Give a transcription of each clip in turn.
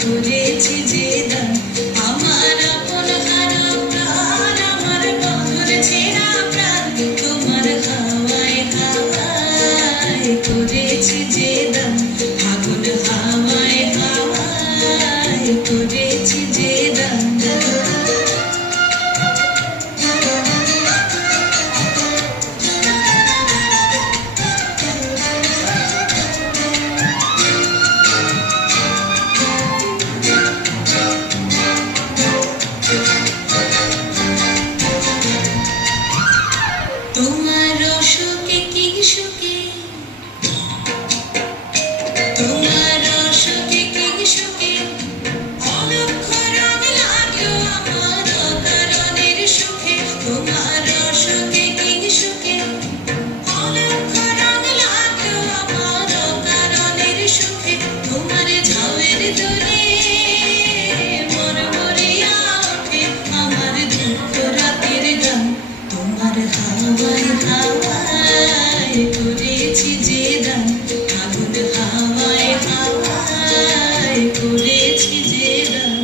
করেছি যে দান আমার আপন হারা প্রাণ আমার বন্ধুর ছেঁড়া প্রাণ তোমার হাওয়ায় হাওয়ায় করেছি যে দান আগুন হাওয়ায় হাওয়ায় করেছি যে দান তোমার সুখে কি সুখে তোমার সুখে কি সুখে অলক্ষ রং লাগলো আমার কারণের সুখে তোমার সুখে কি সুখে অলক্ষ রং লাগলো আমার কারণের সুখে তোমার ঝাউয়ের দোলে মন ভরিয়া ওঠে আমার দুঃখ রাতের গান তোমার হাওয়ায় হাওয়ায় করেছি যে দান আগুন হাওয়ায় হাওয়ায় করেছি যে দান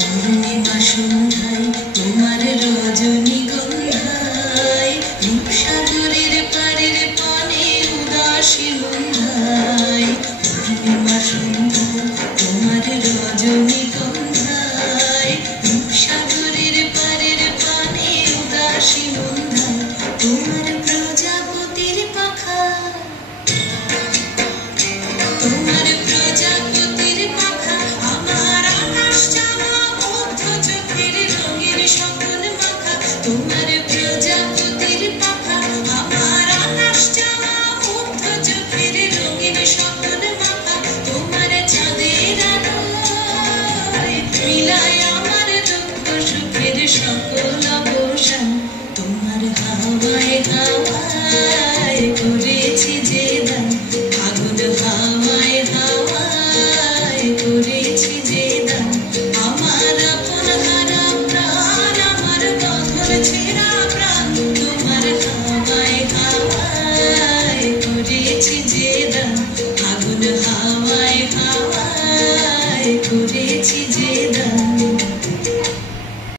পূর্ণিমা সন্ধ্যায় তোমার রজনীগন্ধায় রূপসাগরের পাড়ের পানে উদাসী মন্ধায় পূর্ণিমা সন্ধ্যায় তোমার রজনীগন্ধায় রূপসাগরের পাড়ের পানে উদাসী মন্ধায় তোমার প্রজাপতির পাখা তোমার প্রজাপতির পাখা আমার আকাশ জামা মুগ্ধ চোখের রঙের স্বপ্ন মাখা তোমার প্রজাপতির পাখা আমার আকাশ জামা মুগ্ধ চোখের রঙের স্বপ্ন মাখা তোমার চাঁদের আলোয় মিলায় আমার দুঃখ সুখের সকল